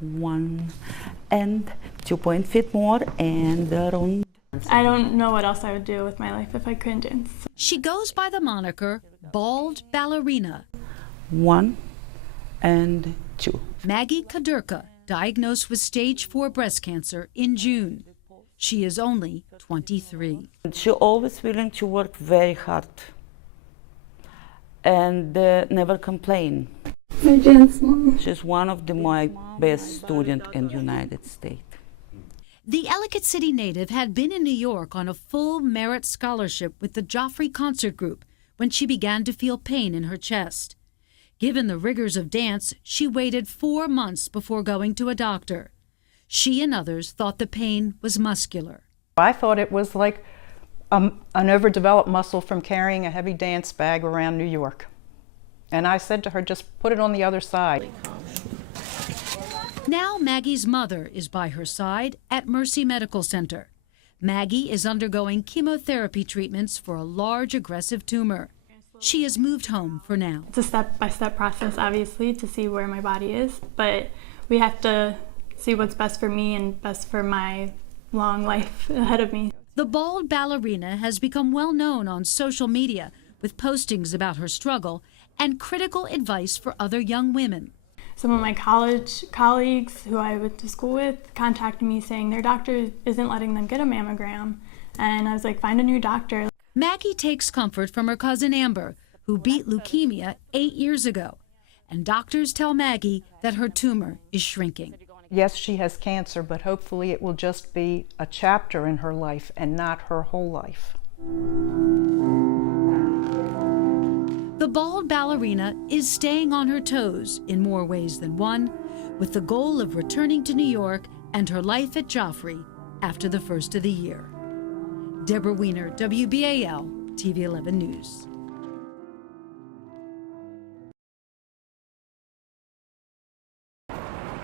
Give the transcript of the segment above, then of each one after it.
1 and 2 feet more, and around. I don't know what else I would do with my life if I couldn't dance. She goes by the moniker Bald Ballerina. 1 and 2. Maggie Kadurka, diagnosed with stage 4 breast cancer in June. She is only 23. She always willing to work very hard and never complain. My dance mom. She's one of my best students in the United States. The Ellicott City native had been in New York on a full merit scholarship with the Joffrey Concert Group when she began to feel pain in her chest. Given the rigors of dance, she waited 4 months before going to a doctor. She and others thought the pain was muscular. I thought it was like an overdeveloped muscle from carrying a heavy dance bag around New York. And I said to her, just put it on the other side. Now Maggie's mother is by her side at Mercy Medical Center. Maggie is undergoing chemotherapy treatments for a large aggressive tumor. She has moved home for now. It's a step-by-step process, obviously, to see where my body is, but we have to see what's best for me and best for my long life ahead of me. The Bald Ballerina has become well known on social media with postings about her struggle and critical advice for other young women. Some of my college colleagues who I went to school with contacted me saying their doctor isn't letting them get a mammogram. And I was like, find a new doctor. Maggie takes comfort from her cousin Amber, who beat leukemia 8 years ago. And doctors tell Maggie that her tumor is shrinking. Yes, she has cancer, but hopefully it will just be a chapter in her life and not her whole life. The Bald Ballerina is staying on her toes in more ways than one, with the goal of returning to New York and her life at Joffrey after the first of the year. Deborah Wiener, WBAL, TV 11 News.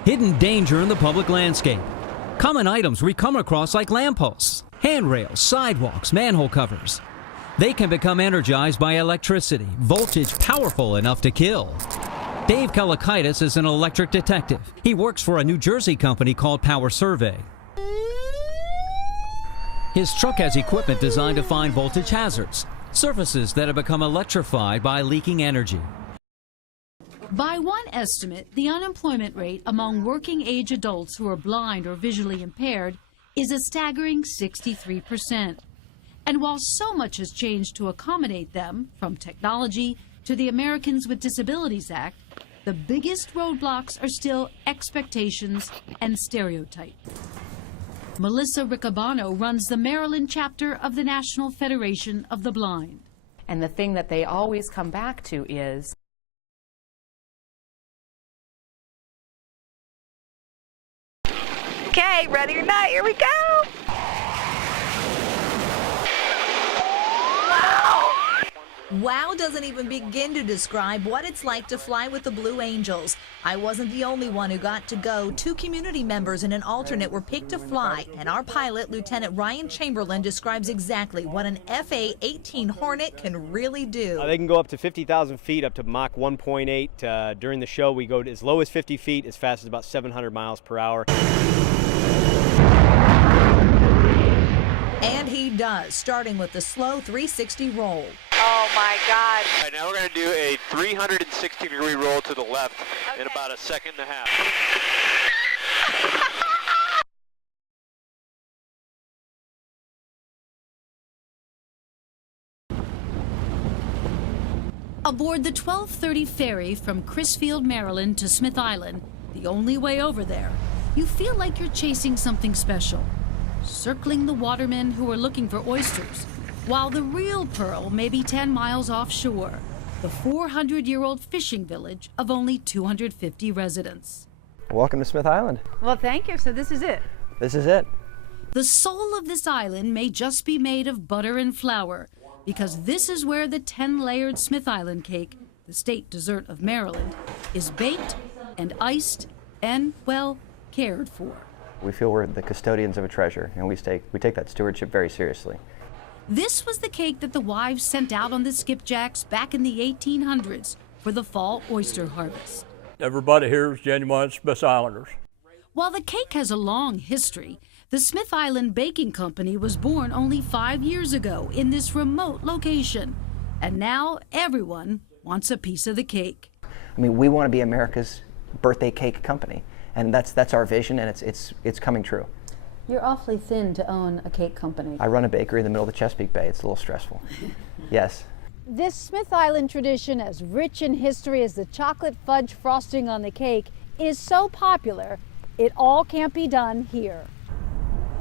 Hidden danger in the public landscape. Common items we come across like lampposts, handrails, sidewalks, manhole covers. They can become energized by electricity, voltage powerful enough to kill. Dave Kalakaitis is an electric detective. He works for a New Jersey company called Power Survey. His truck has equipment designed to find voltage hazards, surfaces that have become electrified by leaking energy. By one estimate, the unemployment rate among working-age adults who are blind or visually impaired is a staggering 63%. And while so much has changed to accommodate them, from technology to the Americans with Disabilities Act, the biggest roadblocks are still expectations and stereotypes. Melissa Riccabano runs the Maryland chapter of the National Federation of the Blind. And the thing that they always come back to is, okay, ready or not, here we go. Wow doesn't even begin to describe what it's like to fly with the Blue Angels. I wasn't the only one who got to go. 2 community members and an alternate were picked to fly, and our pilot, Lieutenant Ryan Chamberlain, describes exactly what an FA-18 Hornet can really do. They can go up to 50,000 feet, up to Mach 1.8. During the show, we go to as low as 50 feet, as fast as about 700 miles per hour. And he does, starting with the slow 360 roll. Oh my God. All right, now we're going to do a 360-degree roll to the left in about a second and a half. Aboard the 12:30 ferry from Crisfield, Maryland to Smith Island, the only way over there, you feel like you're chasing something special, circling the watermen who are looking for oysters, while the real pearl may be 10 miles offshore, the 400-year-old fishing village of only 250 residents. Welcome to Smith Island. Well, thank you. So this is it. This is it. The soul of this island may just be made of butter and flour, because this is where the 10-layered Smith Island cake, the state dessert of Maryland, is baked and iced and, well, cared for. We feel we're the custodians of a treasure, and we take that stewardship very seriously. This was the cake that the wives sent out on the skipjacks back in the 1800s for the fall oyster harvest. Everybody here is genuine Smith Islanders. While the cake has a long history, the Smith Island Baking Company was born only 5 years ago in this remote location. And now everyone wants a piece of the cake. I mean, we want to be America's birthday cake company, and that's our vision, and it's coming true. You're awfully thin to own a cake company. I run a bakery in the middle of the Chesapeake Bay. It's a little stressful. Yes. This Smith Island tradition, as rich in history as the chocolate fudge frosting on the cake, is so popular, it all can't be done here.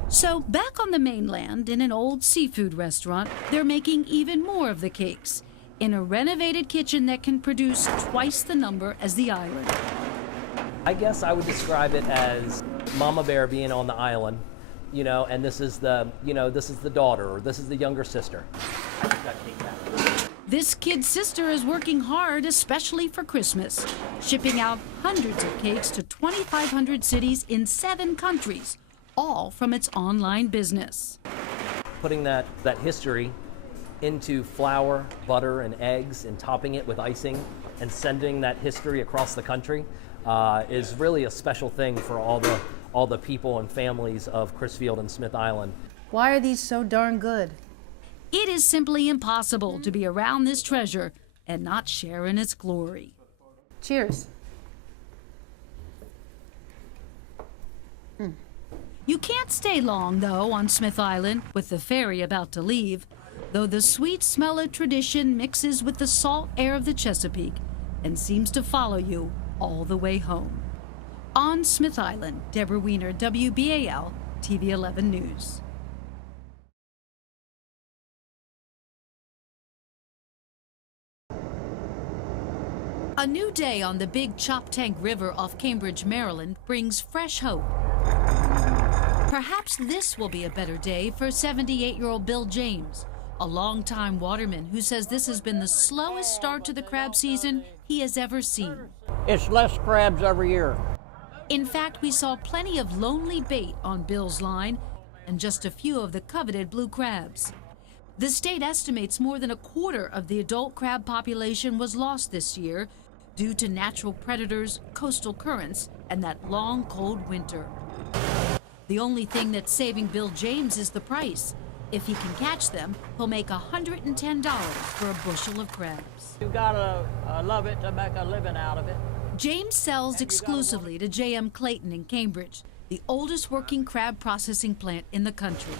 So back on the mainland, in an old seafood restaurant, they're making even more of the cakes in a renovated kitchen that can produce twice the number as the island. I guess I would describe it as Mama Bear being on the island, you know, and this is the daughter, or this is the younger sister. This kid's sister is working hard, especially for Christmas, shipping out hundreds of cakes to 2,500 cities in 7 countries, all from its online business. Putting that history into flour, butter, and eggs, and topping it with icing, and sending that history across the country is really a special thing for all the people and families of Crisfield and Smith Island. Why are these so darn good? It is simply impossible to be around this treasure and not share in its glory. Cheers. You can't stay long, though, on Smith Island with the ferry about to leave, though the sweet smell of tradition mixes with the salt air of the Chesapeake and seems to follow you all the way home. On Smith Island, Deborah Wiener, WBAL, TV 11 News. A new day on the Big Choptank River off Cambridge, Maryland, brings fresh hope. Perhaps this will be a better day for 78-year-old Bill James, a longtime waterman who says this has been the slowest start to the crab season he has ever seen. It's less crabs every year. In fact, we saw plenty of lonely bait on Bill's line and just a few of the coveted blue crabs. The state estimates more than a quarter of the adult crab population was lost this year due to natural predators, coastal currents, and that long, cold winter. The only thing that's saving Bill James is the price. If he can catch them, he'll make $110 for a bushel of crabs. You gotta love it to make a living out of it. James sells exclusively to J.M. Clayton in Cambridge, the oldest working crab processing plant in the country.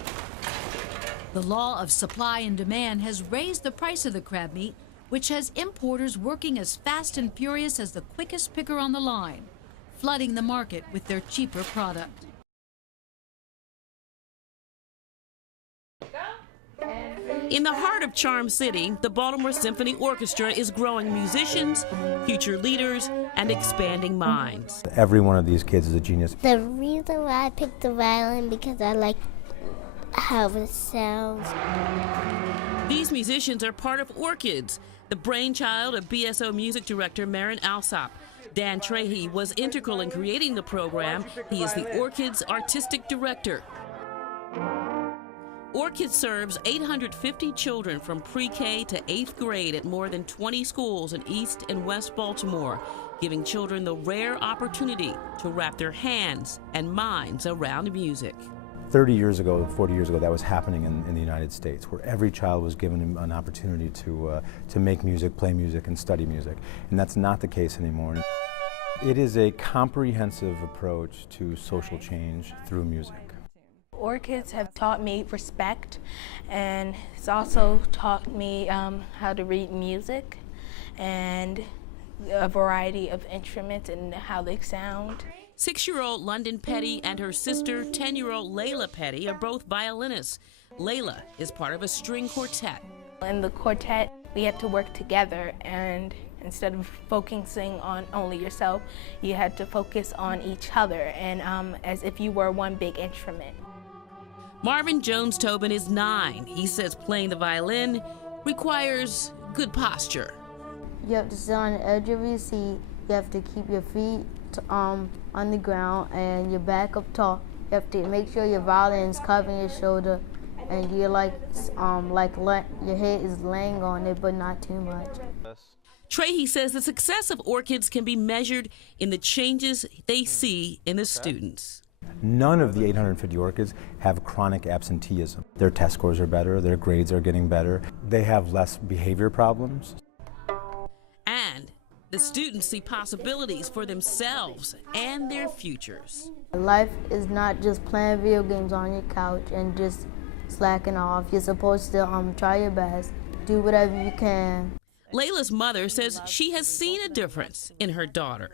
The law of supply and demand has raised the price of the crab meat, which has importers working as fast and furious as the quickest picker on the line, flooding the market with their cheaper product. In the heart of Charm City, the Baltimore Symphony Orchestra is growing musicians, future leaders, and expanding minds. Every one of these kids is a genius. The reason why I picked the violin because I like how it sounds. These musicians are part of Orchids, the brainchild of BSO music director Marin Alsop. Dan Trahey was integral in creating the program. He is the Orchids artistic director. Orchid serves 850 children from pre-K to 8th grade at more than 20 schools in East and West Baltimore, giving children the rare opportunity to wrap their hands and minds around music. 30 years ago, 40 years ago, that was happening in the United States, where every child was given an opportunity to make music, play music, and study music. And that's not the case anymore. It is a comprehensive approach to social change through music. Orchids have taught me respect, and it's also taught me how to read music and a variety of instruments and how they sound. 6-year-old London Petty and her sister, 10-year-old Layla Petty, are both violinists. Layla is part of a string quartet. In the quartet, we had to work together, and instead of focusing on only yourself, you had to focus on each other, and as if you were one big instrument. Marvin Jones Tobin is 9. He says playing the violin requires good posture. You have to sit on the edge of your seat. You have to keep your feet on the ground and your back up tall. You have to make sure your violin is covering your shoulder, and you're your head is laying on it, but not too much. Trahey says the success of Orchids can be measured in the changes they see in the students. None of the 850 orchids have chronic absenteeism. Their test scores are better, their grades are getting better, they have less behavior problems. And the students see possibilities for themselves and their futures. Life is not just playing video games on your couch and just slacking off. You're supposed to try your best, do whatever you can. Layla's mother says she has seen a difference in her daughter.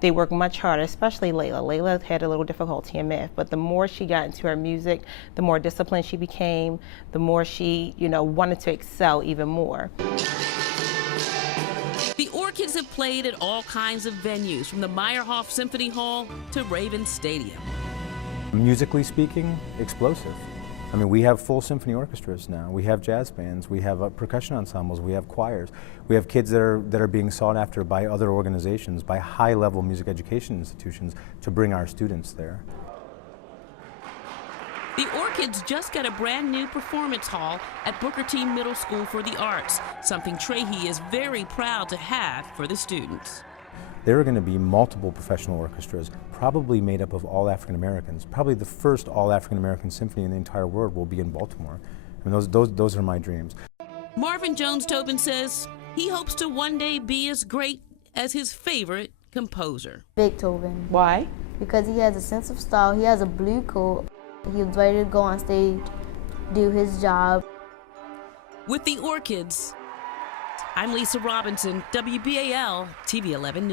They work much harder, especially Layla. Layla had a little difficulty in math, but the more she got into her music, the more disciplined she became, the more she, wanted to excel even more. The Orchids have played at all kinds of venues, from the Meyerhoff Symphony Hall to Ravens Stadium. Musically speaking, explosive. I mean, we have full symphony orchestras now. We have jazz bands. We have percussion ensembles. We have choirs. We have kids that are being sought after by other organizations, by high-level music education institutions, to bring our students there. The Orchids just got a brand new performance hall at Booker T Middle School for the Arts, something Trahey is very proud to have for the students. There are going to be multiple professional orchestras, probably made up of all African Americans. Probably the first all African American symphony in the entire world will be in Baltimore. I mean, those are my dreams. Marvin Jones-Tobin says he hopes to one day be as great as his favorite composer. Beethoven. Why? Because he has a sense of style. He has a blue coat. He was ready to go on stage, do his job. With the Orchids, I'm Lisa Robinson, WBAL TV 11 News.